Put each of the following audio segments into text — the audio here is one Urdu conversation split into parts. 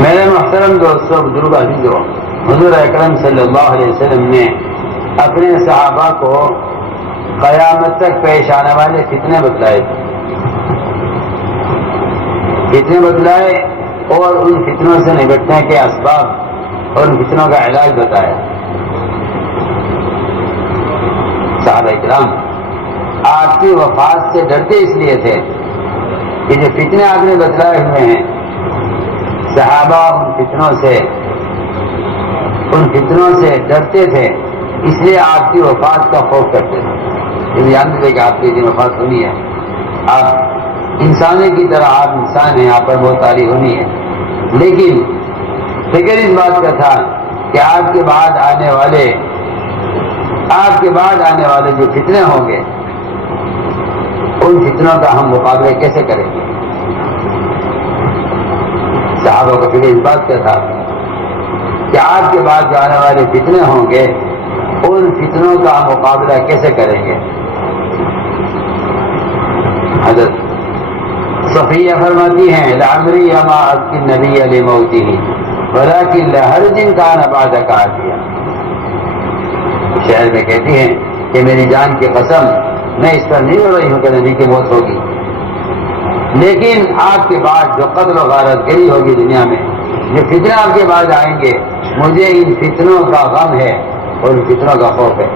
میرے محترم دوستوں، بزرگ عزیزوں، حضور اکرم صلی اللہ علیہ وسلم نے اپنے صحابہ کو قیامت تک پیش آنے والے فتنے بتلائے اور ان فتنوں سے نمٹنے کے اسباب اور ان فتنوں کا علاج بتایا۔ صحابہ کرام آپ کی وفات سے ڈرتے اس لیے تھے کہ جو فتنے آپ نے بتلائے ہوئے ہیں، صحابہ ان فتنوں سے ڈرتے تھے، اس لیے آپ کی وفات کا خوف کرتے تھے۔ یہ جانتے تھے کہ آپ کی دن وفات ہونی ہے، آپ انسانی کی طرح آپ انسان ہیں، آپ پر بہت تاری ہونی ہے، لیکن فکر اس بات کا تھا کہ آپ کے بعد آنے والے جو فتنے ہوں گے، ان فتنوں کا ہم مقابلہ کیسے کریں گے۔ صحابہ کو فکر اس بات کا تھا کہ آپ کے بعد جو آنے والے فتنے ہوں گے، ان فتنوں کا ہم مقابلہ کیسے کریں گے۔ حضرت صفیہ فرماتی ہیں لعمری ما ابکی النبی لموتہ ولکن لحرج کان بعدک آتیا۔ شعر میں کہتی ہیں کہ میری جان کی قسم، میں اس پر نہیں رو رہی ہوں کہ نبی کی موت ہوگی، لیکن آپ کے بعد جو قتل و غارت گری ہوگی دنیا میں، جو فتنہ آپ کے بعد آئیں گے، مجھے ان فتنوں کا غم ہے اور ان فتنوں کا خوف ہے۔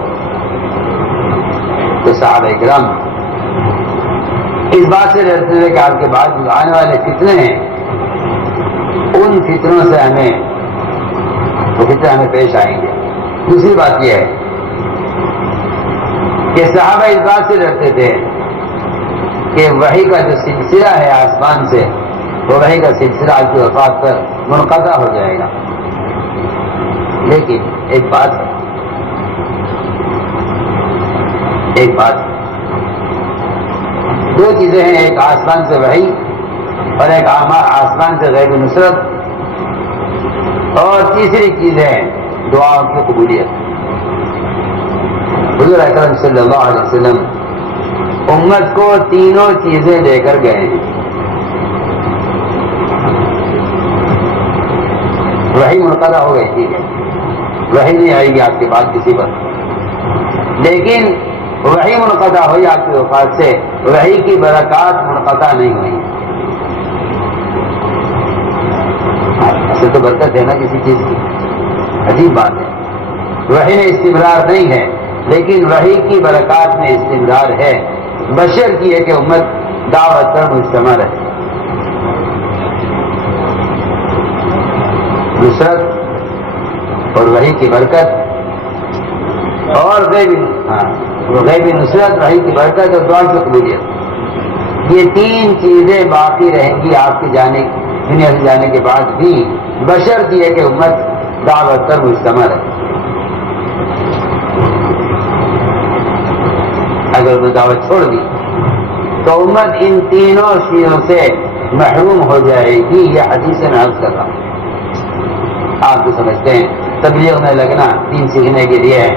تو صحابہ کرام اس بات سے ڈرتے تھے کہ آپ کے بعد جو آنے والے فتنے ہیں، ان فتنوں سے وہ فتنے ہمیں پیش آئیں گے۔ دوسری بات یہ ہے کہ صحابہ اس بات سے ڈرتے تھے کہ وحی کا جو سلسلہ ہے آسمان سے، وہ وحی کا سلسلہ آپ کی وفات پر منقطع ہو جائے گا۔ لیکن ایک بات دو چیزیں ہیں، ایک آسمان سے وحی اور ایک آسمان سے غیب نصرت، اور تیسری چیز ہے دعاؤں کی قبولیت۔ حضور اکرم صلی اللہ علیہ وسلم امت کو تینوں چیزیں لے کر گئے ہیں۔ وحی منقطع ہو گئی، ٹھیک ہے، وحی نہیں آئے گی آپ کے بعد کسی پر، لیکن وحی منقطع ہوئی آپ کی وفات سے، وحی کی برکات منقطع نہیں ہوئی۔ اسے تو برکت ہے نا کسی چیز کی، عجیب بات ہے، وحی میں استمرار نہیں ہے لیکن وحی کی برکات میں استمرار ہے، بشر کی ہے کہ امت دعوت پر مجتمع رہے۔ نصرت اور وحی کی برکت اور غیبی نصرت، وحی کی برکت اور دعا کی قبولیت، یہ تین چیزیں باقی رہیں گی آپ کی دنیا سے جانے کے بعد بھی، بشر کی ہے کہ امت دعوت پر مجتمع رہے۔ اگر وہ دعوت چھوڑ دی تو امت ان تینوں چیزوں سے محروم ہو جائے گی۔ یہ حدیث میں عرض کر رہا ہوں، آپ تو سمجھتے ہیں تبلیغ میں لگنا دین سیکھنے کے لیے ہے،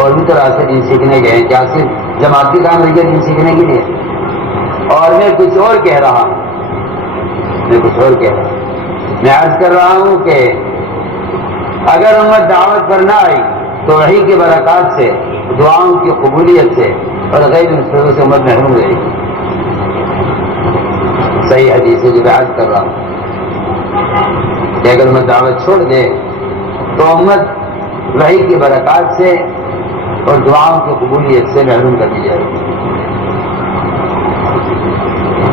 اور بھی طرح سے دین سیکھنے گئے ہیں، کیا صرف جماعتی کام رہی ہے دین سیکھنے کے لیے؟ اور میں کچھ اور کہہ رہا ہوں، میں عرض کر رہا ہوں کہ اگر امت دعوت پر نہ آئی تو وحی کی برکات سے، دعاؤں کی قبولیت سے اور غیر نصرتوں سے امت محروم رہے گی۔ صحیح حدیث ہے جو میں عرض کر رہا ہوں کہ اگر امت دعوت چھوڑ دے تو امت وحی کی برکات سے اور دعاؤں کی قبولیت سے محروم کر دی جائے گی۔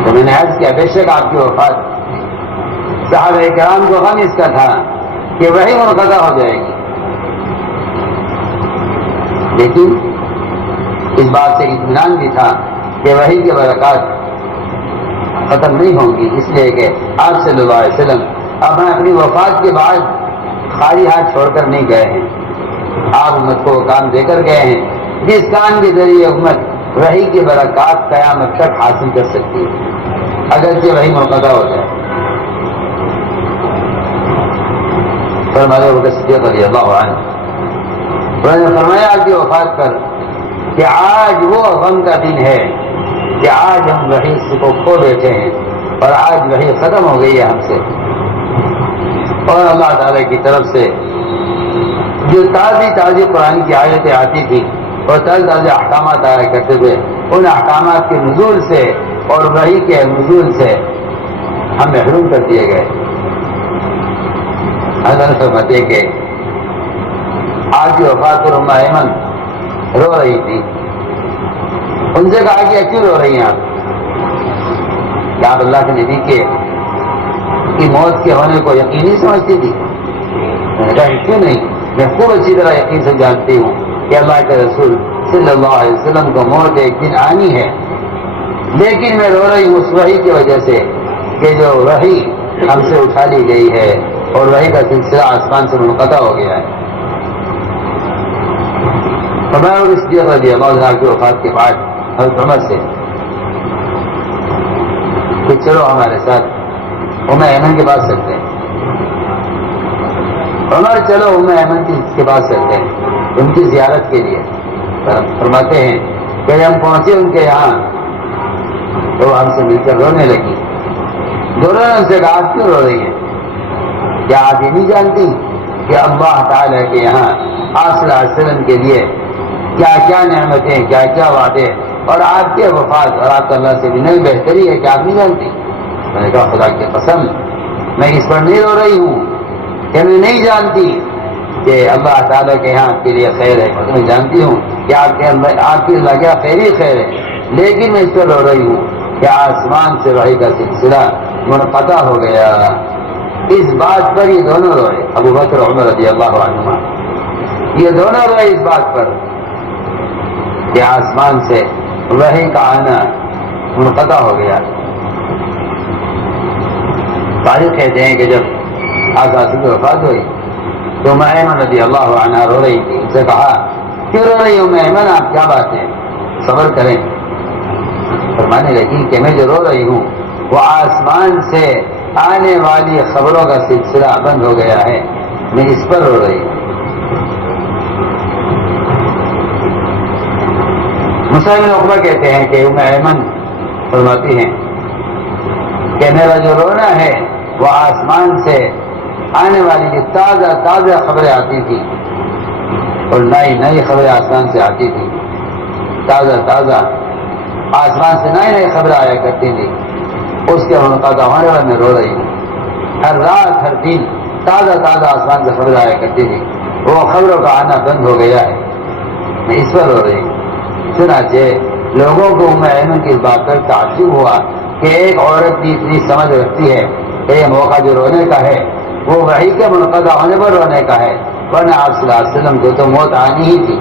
تو میں نے عرض کیا بے شک آپ کی وفات صحابہ کرام کو غم اس کا تھا کہ وحی منقطع ہو جائے گی، لیکن اس بات سے اطمینان بھی تھا کہ وحی کی برکات ختم نہیں ہوں گی، اس لیے کہ آپ صلی اللہ علیہ وسلم اب اپنی وفات کے بعد خالی ہاتھ چھوڑ کر نہیں گئے ہیں، آپ امت کو وہ کام دے کر گئے ہیں جس کام کے ذریعے امت وحی کی برکات قیامت تک حاصل کر سکتی ہے، اگرچہ وحی منقطع ہو جائے۔ فرمایا ابوبکر صدیق رضی اللہ عنہ، انہوں نے فرمایا آپ کی وفات پر کہ آج وہ غم کا دن ہے کہ آج ہم وحی کو کھو بیٹھے ہیں اور آج وحی ختم ہو گئی ہے ہم سے۔ اور اللہ تعالیٰ کی طرف سے جو تازی قرآن کی آیتیں آتی تھی اور تازے احکامات آیا کرتے تھے، ان احکامات کے نزول سے اور وحی کے نزول سے ہم محروم کر دیے گئے۔ حضرت فرماتے کہ آپ کی وفات پر ام ایمن رو رہی تھی۔ ان سے کہا کہ کیوں رو رہی ہیں آپ؟ کیا آپ اللہ کے نبی کی موت کے ہونے کو یقینی سمجھتی تھی؟ میں نے کہا کیوں نہیں، میں خوب اچھی طرح یقین سے جانتی ہوں کہ اللہ کے رسول صلی اللہ علیہ وسلم کو موت ایک دن آنی ہے، لیکن میں رو رہی ہوں اس وحی کی وجہ سے کہ جو وحی ہم سے اٹھا لی گئی ہے اور وحی کا سلسلہ آسمان سے منقطع ہو گیا ہے۔ فرمایا اور اس رضی اللہ عنہ کی وفات کے بعد حضرت عمر سے کہ چلو ہمارے ساتھ ام ایمن کے پاس چلتے ہیں۔ عمر چلو ام ایمن کے پاس چلتے ہیں ان کی زیارت کے لیے۔ فرماتے ہیں کہ ہم پہنچے ان کے یہاں تو ہم سے مل کر رونے لگی۔ دونوں نے ان سے کہا آپ کیوں رو رہی ہیں؟ کیا آپ یہ نہیں جانتی کہ اللہ تعالیٰ کے یہاں آپ صلی اللہ علیہ وسلم کے لیے کیا کیا نعمتیں، کیا کیا وعدے، اور آپ کے وفات اور آپ اللہ سے بھی نہیں بہتری ہے کہ آپ نہیں جانتی؟ میں نے کہا خدا کی قسم میں اس پر نہیں رو رہی ہوں کہ میں نہیں جانتی کہ اللہ تعالیٰ کے یہاں آپ کے لیے خیر ہے، میں جانتی ہوں کہ آپ کی اللہ کیا خیر ہی خیر ہے، لیکن میں اس پر رو رہی ہوں کہ آسمان سے وحی کا سلسلہ منقطع ہو گیا۔ اس بات پر یہ دونوں روئے، ابو بکر عمر رضی اللہ عنہما، یہ دونوں روئے اس بات پر کہ آسمان سے وحی کا آنا منقطع ہو گیا۔ تاریخ کہتے ہیں کہ جب آزادی کی وفات ہوئی تو ام ایمن رضی اللہ عنہ رو رہی تھی۔ ان سے کہا کیوں رو رہی ام ایمن، آپ کیا بات ہے، صبر کریں۔ فرمانے لگی کہ میں جو رو رہی ہوں وہ آسمان سے آنے والی خبروں کا سلسلہ بند ہو گیا ہے، میں اس پر رو رہی ہوں۔ مصعب بن عقبہ کہتے ہیں کہ ام ایمن فرماتی ہیں کہ میرا جو رونا ہے وہ آسمان سے آنے والی جو تازہ خبریں آتی تھی اور نئی خبریں آسمان سے آتی تھی، تازہ آسمان سے نئی خبریں آیا کرتی تھی، اس کے منقطع ہونے پر میں رو رہی ہوں۔ ہر رات ہر دن تازہ آسمان سے خبریں آیا کرتی تھی، وہ خبروں کا آنا بند ہو گیا ہے، میں اس پر رو رہی ہوں۔ چنانچہ لوگوں کو ام ایمن کی اس بات پر تعجب ہوا کہ ایک عورت بھی اتنی سمجھ رکھتی ہے کہ یہ موقع جو رونے کا ہے وہ وحی کے منقطع ہونے پر رونے کا ہے، ورنہ آپ صلی اللہ علیہ وسلم کو تو موت آنی ہی تھی۔